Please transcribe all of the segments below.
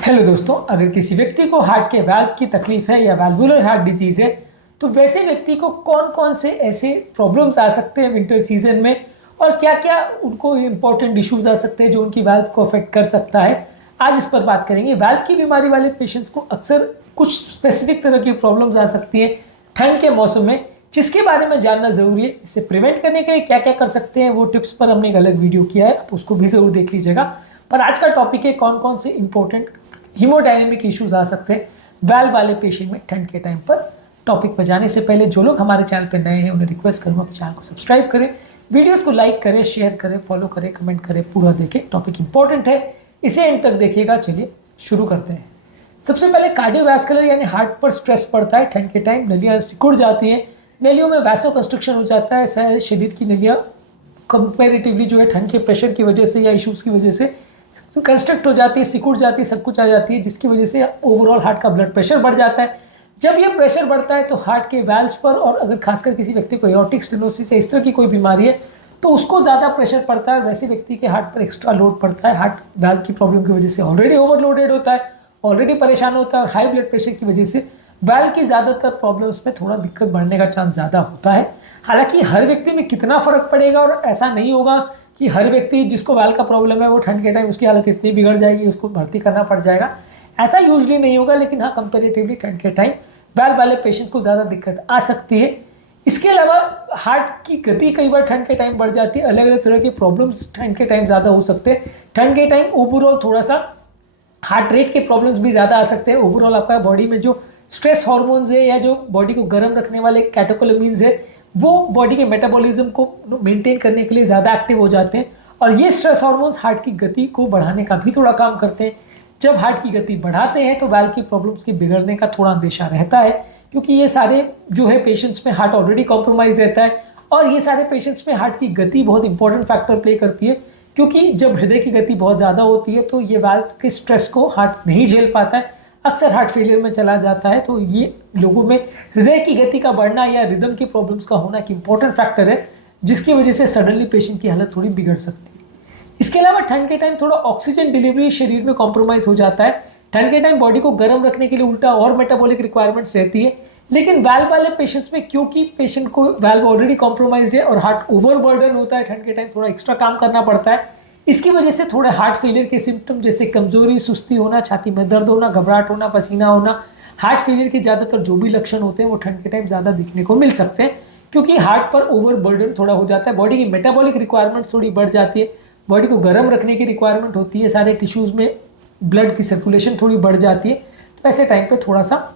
Hello दोस्तों, अगर किसी व्यक्ति को हार्ट के वाल्व की तकलीफ है या वाल्वुलर हार्ट डिजीज है तो वैसे व्यक्ति को कौन कौन से ऐसे प्रॉब्लम्स आ सकते हैं विंटर सीजन में और क्या क्या उनको इंपॉर्टेंट इश्यूज आ सकते हैं जो उनकी वाल्व को अफेक्ट कर सकता है। आज इस पर बात करेंगे। वाल्व की बीमारी वाले पेशेंट्स को अक्सर कुछ स्पेसिफिक तरह की प्रॉब्लम्स आ सकती हैं ठंड के मौसम में, जिसके बारे में जानना जरूरी है। इसे प्रिवेंट करने के लिए क्या क्या कर सकते हैं वो टिप्स पर हमने एक अलग वीडियो किया है, आप उसको भी जरूर देख लीजिएगा। पर आज का टॉपिक है कौन कौन से इंपॉर्टेंट हीमोडायनेमिक इश्यूज आ सकते हैं वाल्व वाले पेशेंट में ठंड के टाइम पर। टॉपिक पर जाने से पहले जो लोग हमारे चैनल पर नए हैं उन्हें रिक्वेस्ट करूंगा कि चैनल को सब्सक्राइब करें, वीडियोस को लाइक करें, शेयर करें, फॉलो करें, कमेंट करें, पूरा देखें। टॉपिक इंपॉर्टेंट है, इसे एंड तक देखिएगा। चलिए शुरू करते हैं। सबसे पहले कार्डियोवैस्कुलर यानी हार्ट पर स्ट्रेस पड़ता है ठंड के टाइम। नलियाँ सिकुड़ जाती हैं, नलियों में वैसो कंस्ट्रक्शन हो जाता है। शरीर की नलियाँ कंपेरेटिवली जो है ठंड के प्रेशर की वजह से या इश्यूज की वजह से कंस्ट्रक्ट हो जाती है, सिकुड़ जाती है, सब कुछ आ जाती है, जिसकी वजह से ओवरऑल हार्ट का ब्लड प्रेशर बढ़ जाता है। जब ये प्रेशर बढ़ता है तो हार्ट के वाल्व्स पर, और अगर खासकर किसी व्यक्ति को एओर्टिक स्टेनोसिस या इस तरह की कोई बीमारी है तो उसको ज़्यादा प्रेशर पड़ता है। वैसे व्यक्ति के हार्ट पर एक्स्ट्रा लोड पड़ता है। हार्ट वाल्व की प्रॉब्लम की वजह से ऑलरेडी ओवरलोडेड होता है, ऑलरेडी परेशान होता है, और हाई ब्लड प्रेशर की वजह से वाल्व की ज़्यादातर प्रॉब्लम्स में थोड़ा दिक्कत बढ़ने का चांस ज़्यादा होता है। हालांकि हर व्यक्ति में कितना फ़र्क पड़ेगा, और ऐसा नहीं होगा कि हर व्यक्ति जिसको वाल्व का प्रॉब्लम है वो ठंड के टाइम उसकी हालत इतनी बिगड़ जाएगी उसको भर्ती करना पड़ जाएगा, ऐसा यूजली नहीं होगा। लेकिन हाँ, कंपेरेटिवली ठंड के टाइम वाल्व वाले पेशेंट्स को ज़्यादा दिक्कत आ सकती है। इसके अलावा हार्ट की गति कई बार ठंड के टाइम बढ़ जाती है। अलग अलग तरह के प्रॉब्लम्स ठंड के टाइम ज़्यादा हो सकते हैं। ठंड के टाइम ओवरऑल थोड़ा सा हार्ट रेट के प्रॉब्लम्स भी ज़्यादा आ सकते हैं। ओवरऑल आपका बॉडी में जो स्ट्रेस हार्मोन्स है या जो बॉडी को गर्म रखने वाले कैटेकोलामिन्स है वो बॉडी के मेटाबॉलिज्म को मेंटेन करने के लिए ज़्यादा एक्टिव हो जाते हैं, और ये स्ट्रेस हार्मोन्स हार्ट की गति को बढ़ाने का भी थोड़ा काम करते हैं। जब हार्ट की गति बढ़ाते हैं तो वाल्व की प्रॉब्लम्स के बिगड़ने का थोड़ा अंदेशा रहता है, क्योंकि ये सारे जो है पेशेंट्स में हार्ट ऑलरेडी कॉम्प्रोमाइज रहता है, और ये सारे पेशेंट्स में हार्ट की गति बहुत इंपॉर्टेंट फैक्टर प्ले करती है। क्योंकि जब हृदय की गति बहुत ज़्यादा होती है तो ये वाल्व के स्ट्रेस को हार्ट नहीं झेल पाता है, अक्सर हार्ट फेलियर में चला जाता है। तो ये लोगों में हृदय की गति का बढ़ना या रिदम की प्रॉब्लम्स का होना एक इंपॉर्टेंट फैक्टर है, जिसकी वजह से सडनली पेशेंट की हालत थोड़ी बिगड़ सकती है। इसके अलावा ठंड के टाइम थोड़ा ऑक्सीजन डिलीवरी शरीर में कॉम्प्रोमाइज़ हो जाता है। ठंड के टाइम बॉडी को गर्म रखने के लिए उल्टा और मेटाबॉलिक रिक्वायरमेंट्स रहती है। लेकिन वाल्व वाले पेशेंट्स में, क्योंकि पेशेंट को वाल्व ऑलरेडी कॉम्प्रोमाइज्ड है और हार्ट ओवरबर्डन होता है, ठंड के टाइम थोड़ा एक्स्ट्रा काम करना पड़ता है। इसकी वजह से थोड़े हार्ट फेलियर के सिम्टम जैसे कमजोरी, सुस्ती होना, छाती में दर्द होना, घबराहट होना, पसीना होना, हार्ट फेलियर के ज़्यादातर जो भी लक्षण होते हैं वो ठंड के टाइम ज़्यादा दिखने को मिल सकते हैं, क्योंकि हार्ट पर ओवरबर्डन थोड़ा हो जाता है। बॉडी की मेटाबॉलिक रिक्वायरमेंट थोड़ी बढ़ जाती है, बॉडी को गर्म रखने की रिक्वायरमेंट होती है, सारे टिश्यूज़ में ब्लड की सर्कुलेशन थोड़ी बढ़ जाती है। तो ऐसे टाइम पे थोड़ा सा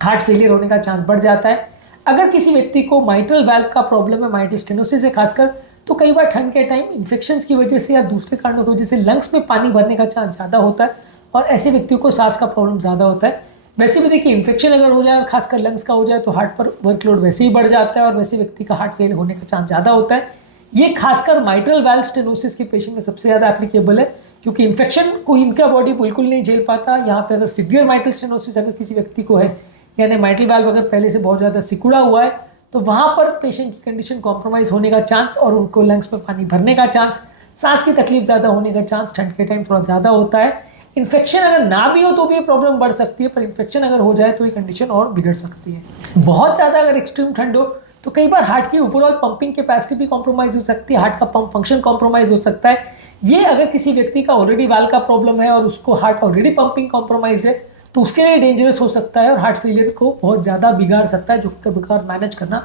हार्ट फेलियर होने का चांस बढ़ जाता है। अगर किसी व्यक्ति को माइट्रल वाल्व का प्रॉब्लम है, माइट्रल स्टेनोसिस है खासकर, तो कई बार ठंड के टाइम इन्फेक्शंस की वजह से या दूसरे कारणों की वजह से लंग्स में पानी भरने का चांस ज़्यादा होता है, और ऐसे व्यक्तियों को सांस का प्रॉब्लम ज़्यादा होता है। वैसे भी देखिए, इन्फेक्शन अगर हो जाए और खासकर लंग्स का हो जाए तो हार्ट पर वर्कलोड वैसे ही बढ़ जाता है, और वैसे व्यक्ति का हार्ट फेल होने का चांस ज़्यादा होता है। ये खासकर माइट्रल वाल्व स्टेनोसिस के पेशेंट में सबसे ज़्यादा एप्लीकेबल है, क्योंकि इन्फेक्शन को इनका बॉडी बिल्कुल नहीं झेल पाता। यहाँ पे अगर सिवियर माइट्रल स्टेनोसिस अगर किसी व्यक्ति को है, यानी माइट्रल वाल्व अगर पहले से बहुत ज़्यादा सिकुड़ा हुआ है, तो वहाँ पर पेशेंट की कंडीशन कॉम्प्रोमाइज़ होने का चांस और उनको लंग्स में पानी भरने का चांस, सांस की तकलीफ ज़्यादा होने का चांस ठंड के टाइम थोड़ा ज़्यादा होता है। इन्फेक्शन अगर ना भी हो तो भी ये प्रॉब्लम बढ़ सकती है, पर इन्फेक्शन अगर हो जाए तो ये कंडीशन और बिगड़ सकती है। बहुत ज़्यादा अगर एक्सट्रीम ठंड हो तो कई बार हार्ट की ओवरऑल पंपिंग कैपेसिटी भी कॉम्प्रोमाइज़ हो सकती है, हार्ट का पंप फंक्शन कॉम्प्रोमाइज़ हो सकता है। ये अगर किसी व्यक्ति का ऑलरेडी वाल्व का प्रॉब्लम है और उसको हार्ट ऑलरेडी पंपिंग कॉम्प्रोमाइज़ है तो उसके लिए डेंजरस हो सकता है और हार्ट फेलियर को बहुत ज़्यादा बिगाड़ सकता है, जो कि कभी कभार मैनेज करना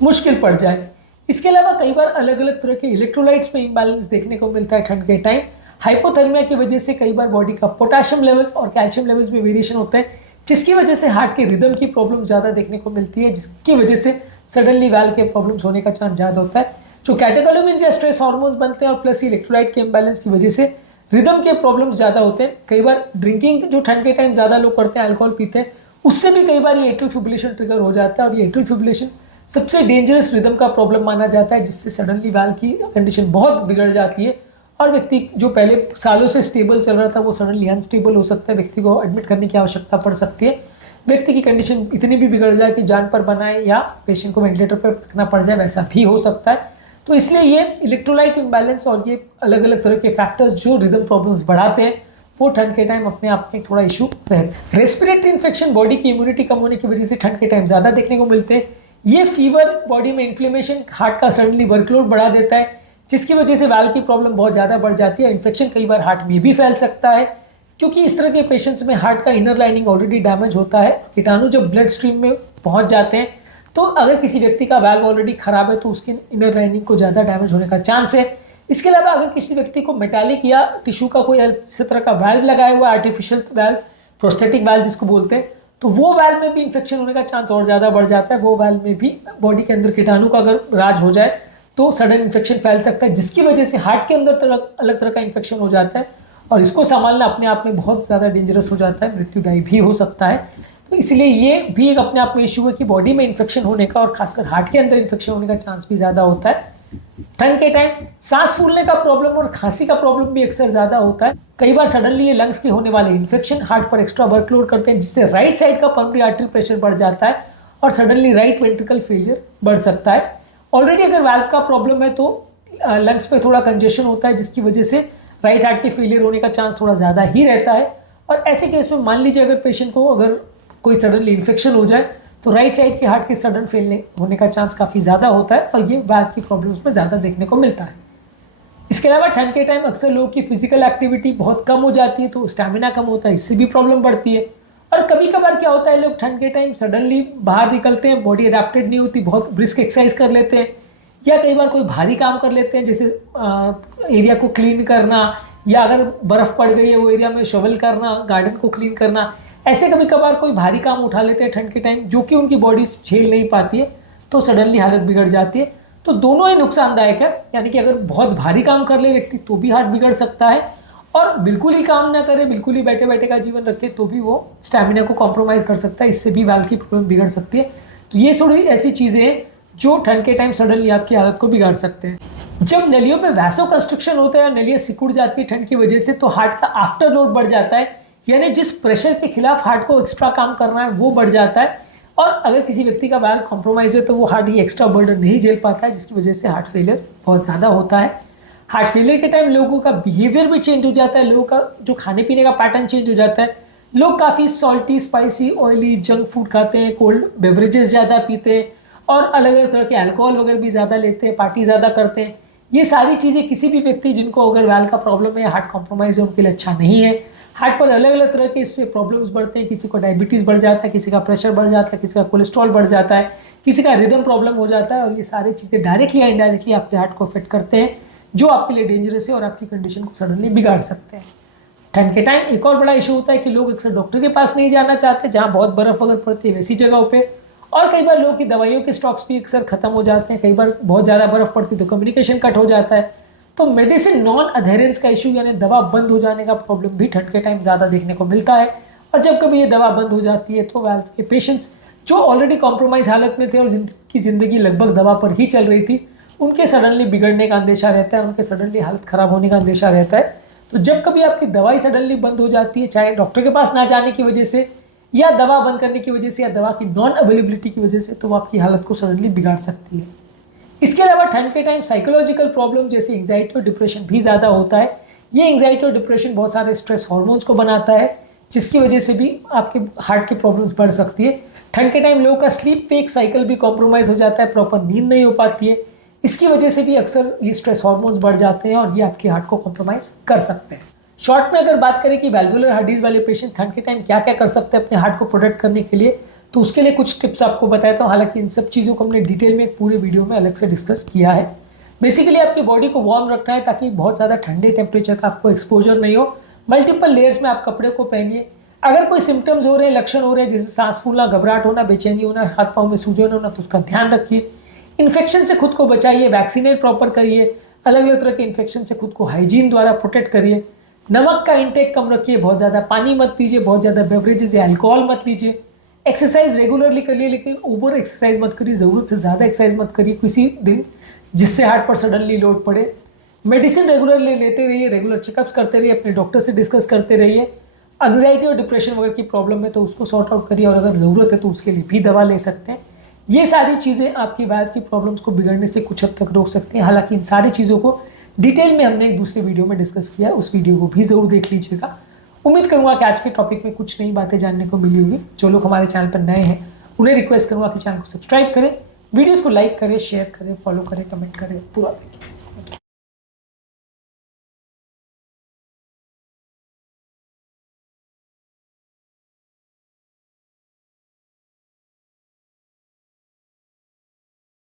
मुश्किल पड़ जाए। इसके अलावा कई बार अलग अलग तरह के इलेक्ट्रोलाइट्स में इम्बैलेंस देखने को मिलता है ठंड के टाइम। हाइपोथर्मिया की वजह से कई बार बॉडी का पोटाशियम लेवल्स और कैल्शियम लेवल्स में वेरिएशन होता है, जिसकी वजह से हार्ट के रिदम की प्रॉब्लम ज़्यादा देखने को मिलती है, जिसकी वजह से सडनली वाल्व के प्रॉब्लम्स होने का चांस ज़्यादा होता है। जो कैटेकोलामिन्स या स्ट्रेस हार्मोन्स बनते हैं और प्लस इलेक्ट्रोलाइट के इम्बैलेंस की वजह से रिदम के प्रॉब्लम्स ज़्यादा होते हैं। कई बार ड्रिंकिंग जो ठंड के टाइम ज़्यादा लोग करते हैं, अल्कोहल पीते हैं, उससे भी कई बार ये एट्रियल फिब्रिलेशन ट्रिगर हो जाता है, और ये एट्रियल फिब्रिलेशन सबसे डेंजरस रिदम का प्रॉब्लम माना जाता है, जिससे सडनली वाल्व की कंडीशन बहुत बिगड़ जाती है और व्यक्ति जो पहले सालों से स्टेबल चल रहा था वो सडनली अनस्टेबल हो सकता है। व्यक्ति को एडमिट करने की आवश्यकता पड़ सकती है। व्यक्ति की कंडीशन इतनी भी बिगड़ जाए कि जान पर बनाए या पेशेंट को वेंटिलेटर पर रखना पड़ जाए, वैसा भी हो सकता है। तो इसलिए ये इलेक्ट्रोलाइट इम्बैलेंस और ये अलग अलग तरह के फैक्टर्स जो रिदम प्रॉब्लम्स बढ़ाते हैं, वो ठंड के टाइम अपने आप में थोड़ा इशू रहता है। रेस्पिरेटरी इन्फेक्शन बॉडी की इम्यूनिटी कम होने की वजह से ठंड के टाइम ज़्यादा देखने को मिलते हैं। ये फीवर, बॉडी में इन्फ्लेमेशन, हार्ट का सडनली वर्कलोड बढ़ा देता है, जिसकी वजह से वाल्व की प्रॉब्लम बहुत ज़्यादा बढ़ जाती है। इन्फेक्शन कई बार हार्ट में भी फैल सकता है, क्योंकि इस तरह के पेशेंट्स में हार्ट का इनर लाइनिंग ऑलरेडी डैमेज होता है। कीटाणु जब ब्लड स्ट्रीम में पहुंच जाते हैं तो अगर किसी व्यक्ति का वाल्व ऑलरेडी खराब है तो उसकी इनर लाइनिंग को ज़्यादा डैमेज होने का चांस है। इसके अलावा अगर किसी व्यक्ति को मेटालिक या टिश्यू का कोई इस तरह का वाल्व लगाया हुआ, आर्टिफिशियल वाल्व, प्रोस्थेटिक वाल्व जिसको बोलते हैं, तो वो वाल्व में भी इन्फेक्शन होने का चांस और ज़्यादा बढ़ जाता है। वो वाल्व में भी बॉडी के अंदर कीटाणु का अगर राज हो जाए तो सडन इन्फेक्शन फैल सकता है, जिसकी वजह से हार्ट के अंदर अलग तरह का इन्फेक्शन हो जाता है और इसको संभालना अपने आप में बहुत ज़्यादा डेंजरस हो जाता है, मृत्युदायी भी हो सकता है। तो इसलिए ये भी एक अपने आप में इशू है कि बॉडी में इन्फेक्शन होने का और खासकर हार्ट के अंदर इन्फेक्शन होने का चांस भी ज़्यादा होता है। ठंड के टाइम सांस फूलने का प्रॉब्लम और खांसी का प्रॉब्लम भी अक्सर ज़्यादा होता है। कई बार सडनली ये लंग्स के होने वाले इन्फेक्शन हार्ट पर एक्स्ट्रा वर्कलोड करते हैं, जिससे राइट साइड का पल्मोनरी आर्टरी प्रेशर बढ़ जाता है और सडनली राइट वेंट्रिकल फेलियर बढ़ सकता है। ऑलरेडी अगर वाल्व का प्रॉब्लम है तो लंग्स पे थोड़ा कंजेशन होता है, जिसकी वजह से राइट हार्ट के फेलियर होने का चांस थोड़ा ज़्यादा ही रहता है। और ऐसे केस में मान लीजिए अगर पेशेंट को अगर कोई सडनली इन्फेक्शन हो जाए तो राइट साइड के हार्ट के सडन फेल होने का चांस काफ़ी ज़्यादा होता है और ये वाल्व की प्रॉब्लम्स में ज़्यादा देखने को मिलता है। इसके अलावा ठंड के टाइम अक्सर लोगों की फिजिकल एक्टिविटी बहुत कम हो जाती है, तो स्टैमिना कम होता है, इससे भी प्रॉब्लम बढ़ती है। और कभी कभार क्या होता है, लोग ठंड के टाइम सडनली बाहर निकलते हैं, बॉडी अडेप्टेड नहीं होती, बहुत ब्रिस्क एक्सरसाइज कर लेते हैं या कई बार कोई भारी काम कर लेते हैं, जैसे एरिया को क्लीन करना या अगर बर्फ़ पड़ गई है वो एरिया में शोवल करना, गार्डन को क्लीन करना। ऐसे कभी कभार कोई भारी काम उठा लेते हैं ठंड के टाइम, जो कि उनकी बॉडी झेल नहीं पाती है, तो सडनली हालत बिगड़ जाती है। तो दोनों ही नुकसानदायक है, यानी कि अगर बहुत भारी काम कर ले व्यक्ति तो भी हार्ट बिगड़ सकता है, और बिल्कुल ही काम ना करे, बिल्कुल ही बैठे बैठे का जीवन रखे तो भी वो स्टैमिना को कॉम्प्रोमाइज़ कर सकता है, इससे भी वाल्व की प्रॉब्लम बिगड़ सकती है। तो ये थोड़ी ऐसी चीज़ें हैं जो ठंड के टाइम सडनली आपकी हालत को बिगाड़ सकते हैं। जब नलियों में वैसो कंस्ट्रक्शन होता है, नलियाँ सिकुड़ जाती है ठंड की वजह से, तो हार्ट का आफ्टर लोड बढ़ जाता है, यानी जिस प्रेशर के खिलाफ हार्ट को एक्स्ट्रा काम करना है वो बढ़ जाता है। और अगर किसी व्यक्ति का वाल्व कॉम्प्रोमाइज है तो वो हार्ट ये एक्स्ट्रा बर्डन नहीं झेल पाता है, जिसकी वजह से हार्ट फेलियर बहुत ज़्यादा होता है। हार्ट फेलियर के टाइम लोगों का बिहेवियर भी चेंज हो जाता है, लोगों का जो खाने पीने का पैटर्न चेंज हो जाता है। लोग काफ़ी salty, spicy, oily, junk food खाते हैं, कोल्ड बेवरेजेस ज़्यादा पीते हैं और अलग अलग तरह के अल्कोहल वगैरह भी ज़्यादा लेते हैं, पार्टी ज़्यादा करते हैं। ये सारी चीज़ें किसी भी व्यक्ति जिनको अगर वाल्व का प्रॉब्लम है, हार्ट कॉम्प्रोमाइज़ है, उनके लिए अच्छा नहीं है। हार्ट पर अलग अलग तरह के इसमें प्रॉब्लम्स बढ़ते हैं, किसी को डायबिटीज़ बढ़ जाता है, किसी का प्रेशर बढ़ जाता है, किसी का कोलेस्ट्रॉल बढ़ जाता है, किसी का रिदम प्रॉब्लम हो जाता है, और ये सारी चीज़ें डायरेक्टली या इनडायरेक्टली आपके हार्ट को अफेक्ट करते हैं, जो आपके लिए डेंजरस है और आपकी कंडीशन को सडनली बिगाड़ सकते हैं। ठंड के टाइम एक और बड़ा इशू होता है कि लोग अक्सर डॉक्टर के पास नहीं जाना चाहते, जहाँ बहुत बर्फ़ अगर पड़ती है वैसी जगहों पे, और कई बार लोगों की दवाइयों के स्टॉक्स भी अक्सर ख़त्म हो जाते हैं। कई बार बहुत ज़्यादा बर्फ़ पड़ती है तो कम्युनिकेशन कट हो जाता है, तो मेडिसिन नॉन अधेरेंस का इशू यानी दवा बंद हो जाने का प्रॉब्लम भी ठंड के टाइम ज़्यादा देखने को मिलता है। और जब कभी ये दवा बंद हो जाती है तो वाल्व के पेशेंट्स जो ऑलरेडी कॉम्प्रोमाइज़ हालत में थे और जिनकी ज़िंदगी लगभग दवा पर ही चल रही थी, उनके सडनली बिगड़ने का अंदेशा रहता है, उनके सडनली हालत ख़राब होने का अंदेशा रहता है। तो जब कभी आपकी दवाई सडनली बंद हो जाती है, चाहे डॉक्टर के पास ना जाने की वजह से या दवा बंद करने की वजह से या दवा की नॉन अवेलेबिलिटी की वजह से, तो वो आपकी हालत को सडनली बिगाड़ सकती है। इसके अलावा ठंड के टाइम साइकोलॉजिकल प्रॉब्लम जैसे एंग्जाइटी और डिप्रेशन भी ज़्यादा होता है। ये एंग्जाइटी और डिप्रेशन बहुत सारे स्ट्रेस हार्मोन्स को बनाता है, जिसकी वजह से भी आपके हार्ट की प्रॉब्लम्स बढ़ सकती है। ठंड के टाइम लोगों का स्लीप वेक साइकिल भी कॉम्प्रोमाइज़ हो जाता है, प्रॉपर नींद नहीं हो पाती है, इसकी वजह से भी अक्सर ये स्ट्रेस हार्मोन्स बढ़ जाते हैं और ये आपके हार्ट को कॉम्प्रोमाइज़ कर सकते हैं। शॉर्ट में अगर बात करें कि वैल्वुलर हार्ट डिजीज वाले पेशेंट ठंड के टाइम क्या क्या कर सकते हैं अपने हार्ट को प्रोटेक्ट करने के लिए, तो उसके लिए कुछ टिप्स आपको बताता हूँ। हालांकि इन सब चीज़ों को हमने डिटेल में एक पूरे वीडियो में अलग से डिस्कस किया है। बेसिकली आपकी बॉडी को वार्म रखना है ताकि बहुत ज़्यादा ठंडे टेम्परेचर का आपको एक्सपोजर नहीं हो। मल्टीपल लेयर्स में आप कपड़े को पहनिए। अगर कोई सिम्टम्स हो रहे हैं, लक्षण हो रहे हैं, जैसे सांस फूलना, घबराहट होना, बेचैनी होना, हाथ पाँव में सूजन होना, तो उसका ध्यान रखिए। इन्फेक्शन से खुद को बचाइए, वैक्सीनेट प्रॉपर करिए, अलग अलग तरह के इन्फेक्शन से खुद को हाइजीन द्वारा प्रोटेक्ट करिए। नमक का इंटेक कम रखिए, बहुत ज़्यादा पानी मत पीजिए, बहुत ज़्यादा बेवरेजेस या अल्कोहल मत लीजिए। एक्सरसाइज रेगुलरली करिए, लेकिन ओवर एक्सरसाइज मत करिए, ज़रूरत से ज़्यादा एक्सरसाइज मत करिए किसी दिन जिससे हार्ट पर सडनली लोड पड़े। मेडिसिन रेगुलरली लेते रहिए, रेगुलर चेकअप्स करते रहिए, अपने डॉक्टर से डिस्कस करते रहिए। एंग्जाइटी और डिप्रेशन वगैरह की प्रॉब्लम है तो उसको सॉर्ट आउट करिए, और अगर ज़रूरत है तो उसके लिए भी दवा ले सकते हैं। ये सारी चीज़ें आपकी वाल्व की प्रॉब्लम्स को बिगड़ने से कुछ हद तक रोक सकती हैं। हालांकि इन सारी चीज़ों को डिटेल में हमने एक दूसरे वीडियो में डिस्कस किया है, उस वीडियो को भी ज़रूर देख लीजिएगा। उम्मीद करूंगा कि आज के टॉपिक में कुछ नई बातें जानने को मिली होगी। जो लोग हमारे चैनल पर नए हैं उन्हें रिक्वेस्ट करूंगा कि चैनल को सब्सक्राइब करें, वीडियोस को लाइक करें, शेयर करें, फॉलो करें, कमेंट करें, पूरा देखिए।